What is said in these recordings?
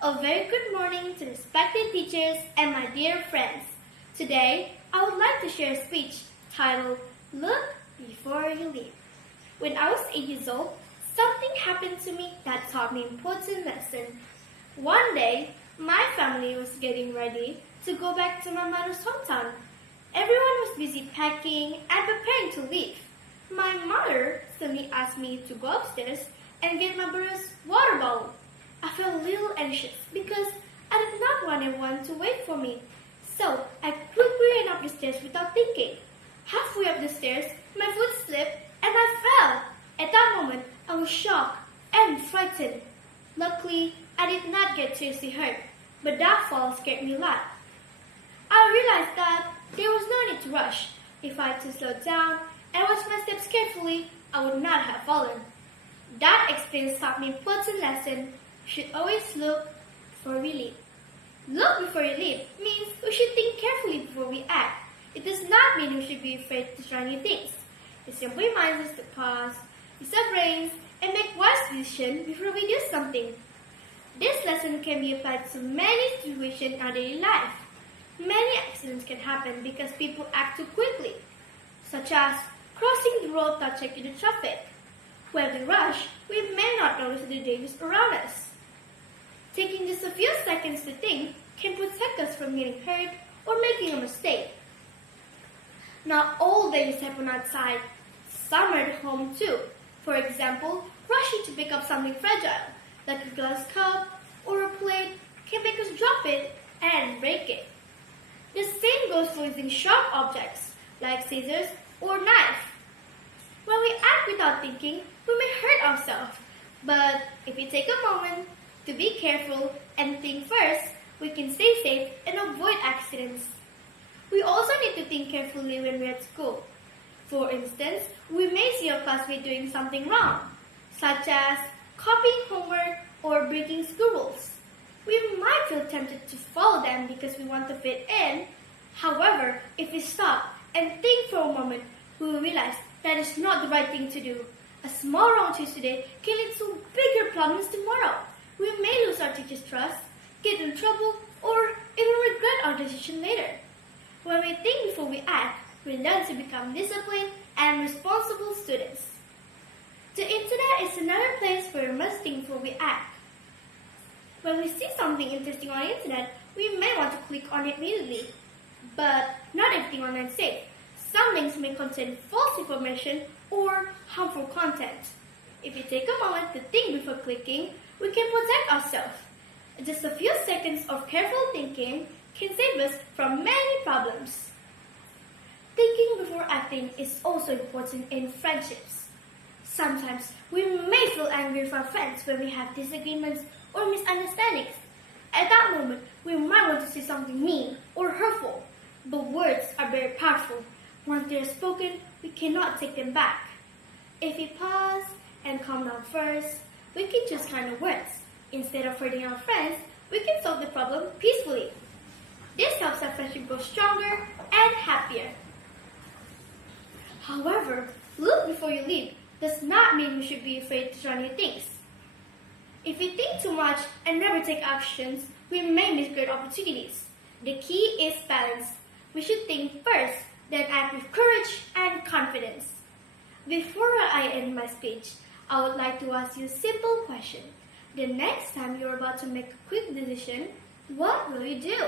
A very good morning to respected teachers and my dear friends. Today, I would like to share a speech titled, Look Before You Leap. When I was 8 years old, something happened to me that taught me an important lesson. One day, my family was getting ready to go back to my mother's hometown. Everyone was busy packing and preparing to leave. My mother suddenly asked me to go upstairs and get my brother's water bottle. I felt a little anxious because I did not want anyone to wait for me. So I quickly ran up the stairs without thinking. Halfway up the stairs, my foot slipped and I fell. At that moment, I was shocked and frightened. Luckily, I did not get seriously hurt, but that fall scared me a lot. I realized that there was no need to rush. If I had to slow down and watch my steps carefully, I would not have fallen. That experience taught me an important lesson. You should always look before we leap. Look before you leap means we should think carefully before we act. It does not mean we should be afraid to try new things. It simply reminds us to pause, use our brains, and make wise decisions before we do something. This lesson can be applied to many situations in our daily life. Many accidents can happen because people act too quickly, such as crossing the road without checking the traffic. When we rush, we may not notice the dangers around us. Taking just a few seconds to think can protect us from getting hurt or making a mistake. Not all dangers happen outside. Some are at home too. For example, rushing to pick up something fragile, like a glass cup or a plate, can make us drop it and break it. The same goes for using sharp objects, like scissors or knife. When we act without thinking, we may hurt ourselves. But if we take a moment to be careful and think first, we can stay safe and avoid accidents. We also need to think carefully when we're at school. For instance, we may see our classmate doing something wrong, such as copying homework or breaking school rules. We might feel tempted to follow them because we want to fit in. However, if we stop and think for a moment, we will realize that is not the right thing to do. A small wrong choice today can lead to bigger problems tomorrow. We may lose our teacher's trust, get in trouble, or even regret our decision later. When we think before we act, we learn to become disciplined and responsible students. The internet is another place where we must think before we act. When we see something interesting on the internet, we may want to click on it immediately. But not everything online is safe. Some links may contain false information or harmful content. If we take a moment to think before clicking, we can protect ourselves. Just a few seconds of careful thinking can save us from many problems. Thinking before acting is also important in friendships. Sometimes we may feel angry with our friends when we have disagreements or misunderstandings. At that moment, we might want to say something mean or hurtful, but words are very powerful. Once they are spoken, we cannot take them back. If we pause and calm down first, we can choose kinder words. Instead of hurting our friends, we can solve the problem peacefully. This helps our friendship grow stronger and happier. However, look before you leap does not mean we should be afraid to try new things. If we think too much and never take actions, we may miss great opportunities. The key is balance. We should think first, then act with courage and confidence. Before I end my speech, I would like to ask you a simple question. The next time you're about to make a quick decision, what will you do?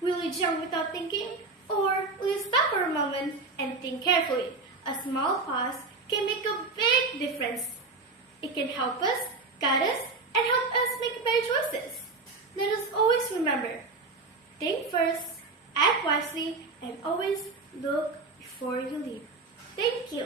Will you jump without thinking? Or will you stop for a moment and think carefully? A small pause can make a big difference. It can help us, guide us, and help us make better choices. Let us always remember, think first, act wisely, and always look before you leap. Thank you.